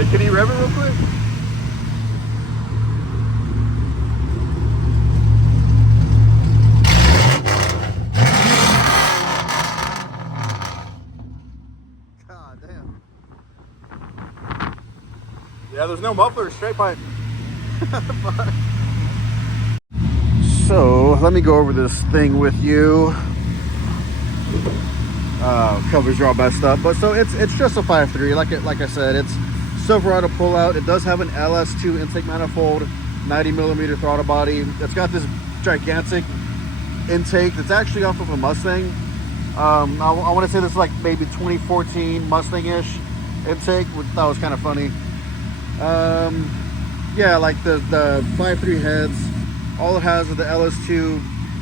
Hey, can you rev it real quick? God damn. Yeah, there's no muffler, straight pipe. So let me go over this thing with you. Covers are all messed up, but so it's just a 5.3. Like I said, it's Silverado pullout. It does have an LS2 intake manifold, 90mm throttle body. It's got this gigantic intake that's actually off of a Mustang. I want to say this is like maybe 2014 Mustang-ish intake, which I thought was kind of funny. Yeah, like the 5.3 heads. All it has is the LS2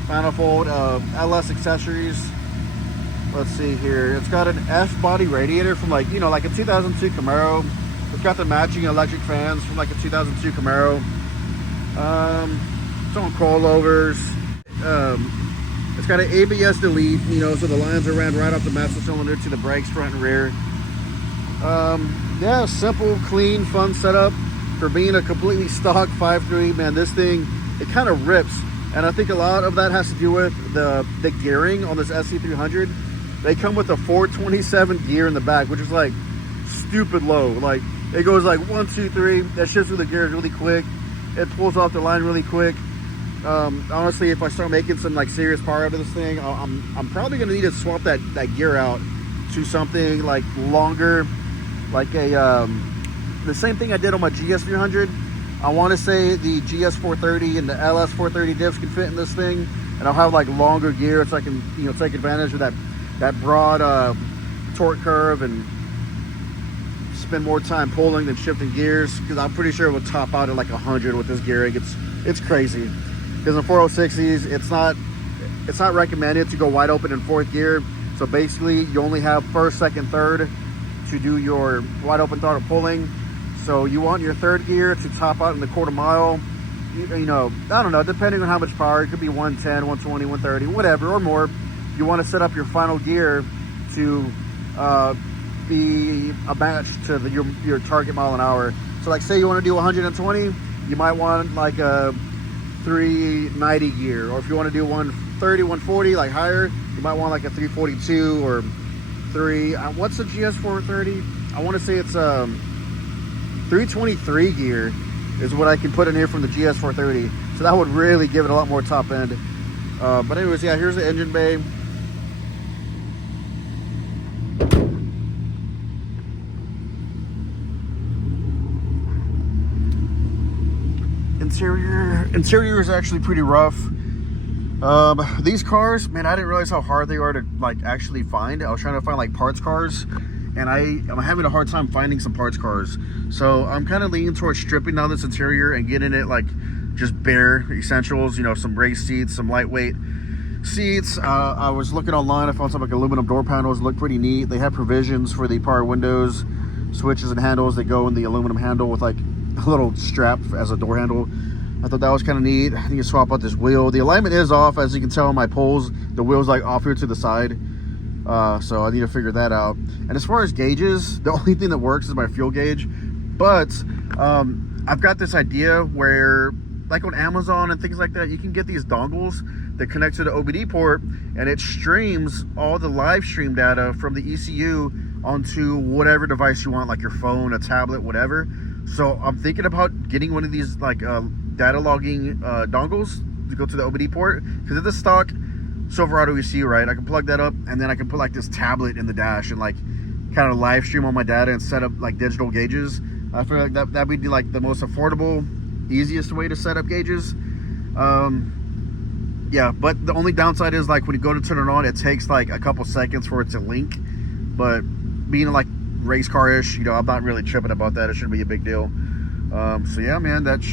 manifold, LS accessories. Let's see here. It's got an F-body radiator from like, you know, like a 2002 Camaro. It's got the matching electric fans from like a 2002 Camaro. Some coilovers. It's got an ABS delete, you know, so the lines are ran right off the master cylinder to the brakes front and rear. Yeah, simple, clean, fun setup for being a completely stock 5.3. Man, this thing, it kind of rips. And I think a lot of that has to do with the gearing on this SC300. They come with a 427 gear in the back, which is like stupid low. Like it goes like 1, 2, 3. That shifts through the gears really quick. It pulls off the line really quick. Honestly, if I start making some like serious power out of this thing, I'm probably gonna need to swap that gear out to something like longer, like a the same thing I did on my GS300. I want to say the GS430 and the LS430 diffs can fit in this thing, and I'll have like longer gear so I can, you know, take advantage of that broad torque curve and spend more time pulling than shifting gears, because I'm pretty sure it will top out at like 100 with this gearing. It's crazy, because in 406s it's not recommended to go wide open in fourth gear. So basically you only have first, second, third to do your wide open throttle pulling. So you want your third gear to top out in the quarter mile. You know, I don't know, depending on how much power. It could be 110, 120, 130, whatever, or more. You want to set up your final gear to be a match to your target mile an hour. So like say you want to do 120, you might want like a 390 gear. Or if you want to do 130, 140, like higher, you might want like a 342 or 3. What's the GS430? I want to say it's 323 gear is what I can put in here from the GS430. So that would really give it a lot more top end. But anyways, yeah, here's the engine bay. Interior is actually pretty rough. These cars, man, I didn't realize how hard they are to like actually find. I was trying to find like parts cars, and I'm having a hard time finding some parts cars. So I'm kind of leaning towards stripping down this interior and getting it like just bare essentials, you know, some race seats, some lightweight seats. I was looking online, I found some like aluminum door panels, look pretty neat. They have provisions for the power windows, switches and handles that go in the aluminum handle with like a little strap as a door handle. I thought that was kind of neat. I need to swap out this wheel. The alignment is off, as you can tell on my poles. The wheel's like off here to the side. So I need to figure that out. And as far as gauges, the only thing that works is my fuel gauge. But I've got this idea where, like on Amazon and things like that, you can get these dongles that connect to the OBD port, and it streams all the live stream data from the ECU onto whatever device you want, like your phone, a tablet, whatever. So I'm thinking about getting one of these like data logging dongles to go to the OBD port, because it's a stock Silverado ECU, right? I can plug that up, and then I can put like this tablet in the dash and like kind of live stream all my data and set up like digital gauges. I feel like that'd be like the most affordable, easiest way to set up gauges. Yeah, but the only downside is like when you go to turn it on, it takes like a couple seconds for it to link. But being like race car-ish, you know, I'm not really tripping about that. It shouldn't be a big deal. So yeah, man, that's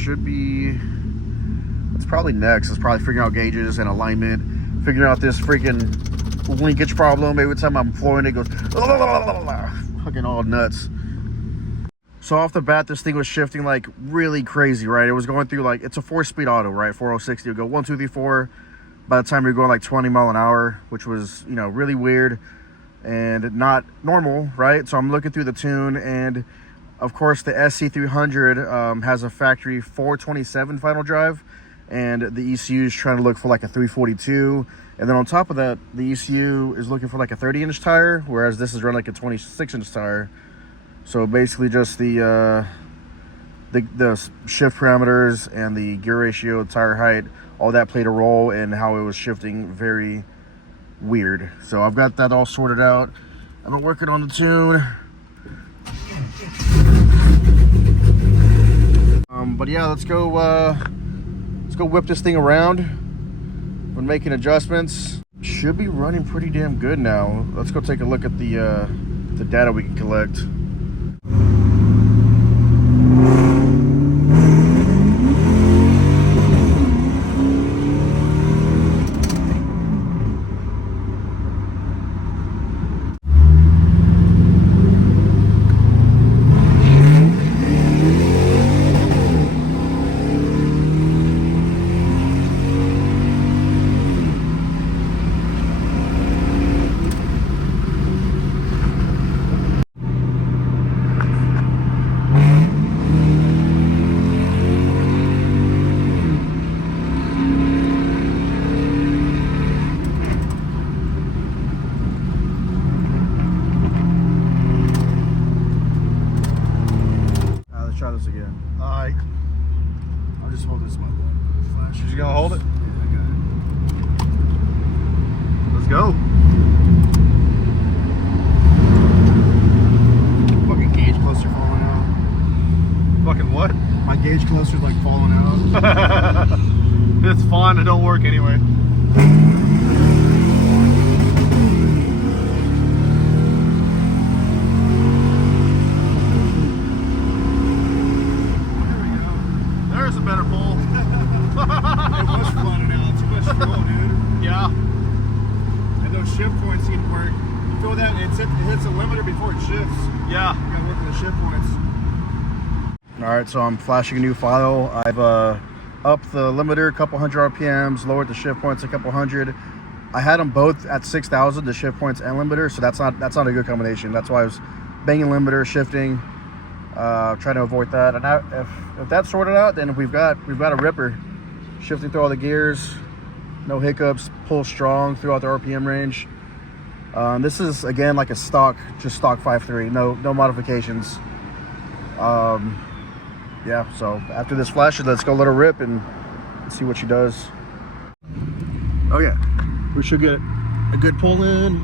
probably next. It's probably figuring out gauges and alignment, figuring out this freaking linkage problem. Every time I'm flooring it, goes fucking all nuts. So off the bat, this thing was shifting like really crazy, right? It was going through like, it's a 4-speed auto, right? 406, it would go 1, 2, 3, 4. By the time you're going like 20 mile an hour, which was, you know, really weird and not normal, right? So I'm looking through the tune, and Of course, the SC300 has a factory 427 final drive, and the ECU is trying to look for like a 342. And then on top of that, the ECU is looking for like a 30-inch tire, whereas this is running like a 26-inch tire. So basically just the shift parameters and the gear ratio, tire height, all that played a role in how it was shifting very weird. So I've got that all sorted out. I've been working on the tune. But yeah, let's go whip this thing around. When making adjustments, should be running pretty damn good now. Let's go take a look at the data we can collect. Try this again. Alright. I'll just hold this my flash. You gonna hold it? Yeah, I got it. Let's go. Fucking gauge cluster falling out. Fucking what? My gauge cluster's like falling out. It's fine, it don't work anyway. There's a better pull. It was flooding out. Too much fuel, dude. Yeah. And those shift points need to work. You feel that? It hits a limiter before it shifts. Yeah. You gotta work on the shift points. Alright, so I'm flashing a new file. I've upped the limiter a couple hundred RPMs, lowered the shift points a couple hundred. I had them both at 6,000, the shift points and limiter, so that's not a good combination. That's why I was banging limiter, shifting, trying to avoid that. And if that's sorted out, then we've got a ripper. Shifting through all the gears, no hiccups, pull strong throughout the RPM range. This is again like a stock 5.3, no modifications. Yeah, so after this flashes, let's go let her rip and see what she does. Okay, we should get a good pull in.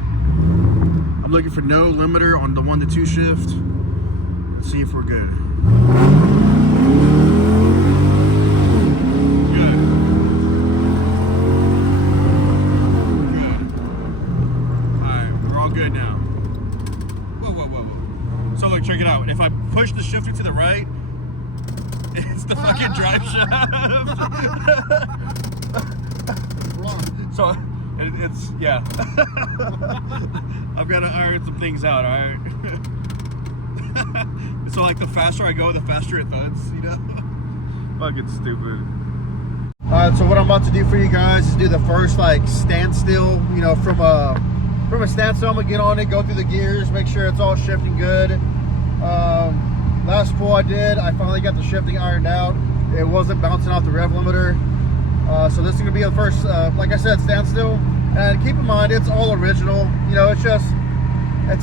I'm looking for no limiter on the 1 to 2 shift. Let's see if we're good. Good. Alright, we're all good now. Whoa. So look, check it out. If I push the shifter to the right, it's the fucking drive shaft. So it's yeah. I've got to iron some things out, alright? So like the faster I go, the faster it thuds, you know? Fucking stupid. Alright, so what I'm about to do for you guys is do the first like standstill, you know, from a standstill. I'm gonna get on it, go through the gears, make sure it's all shifting good. Last pull I did, I finally got the shifting ironed out. It wasn't bouncing off the rev limiter. So this is gonna be the first, like I said, standstill. And keep in mind, it's all original. You know, it's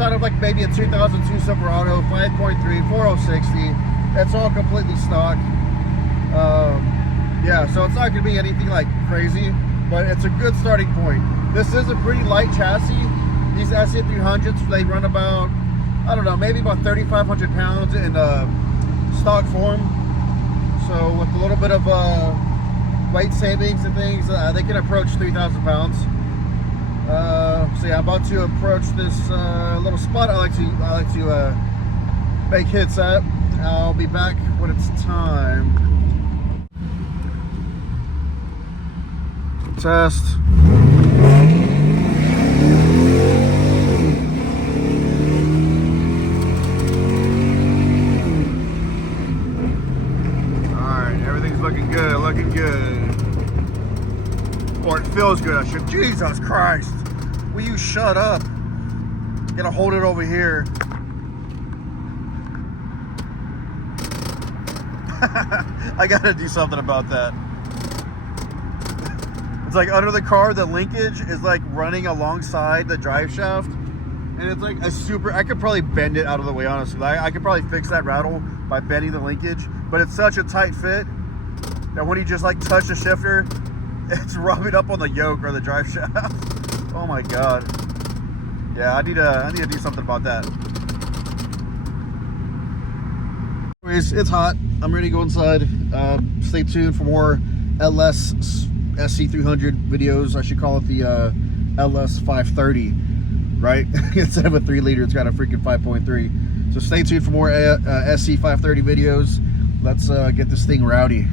out of like maybe a 2002 Silverado, 5.3, 4060. It's all completely stock. Yeah, so it's not gonna be anything like crazy, but it's a good starting point. This is a pretty light chassis. These SC300s, they run about, I don't know, maybe about 3,500 pounds in stock form. So with a little bit of weight savings and things, they can approach 3,000 pounds. So yeah, I'm about to approach this little spot I like to make hits at. I'll be back when it's time. Test. Looking good. Or it feels good, I should. Jesus Christ. Will you shut up? Gotta hold it over here. I gotta do something about that. It's like under the car, the linkage is like running alongside the drive shaft. And it's like a super, I could probably bend it out of the way, honestly. I could probably fix that rattle by bending the linkage. But it's such a tight fit that when you just like touch the shifter, it's rubbing up on the yoke or the drive shaft. Oh my God. Yeah, I need to do something about that. Anyways, it's hot. I'm ready to go inside. Stay tuned for more LS SC300 videos. I should call it the LS 530, right? Instead of a 3 liter, it's got a freaking 5.3. So stay tuned for more SC 530 videos. Let's get this thing rowdy.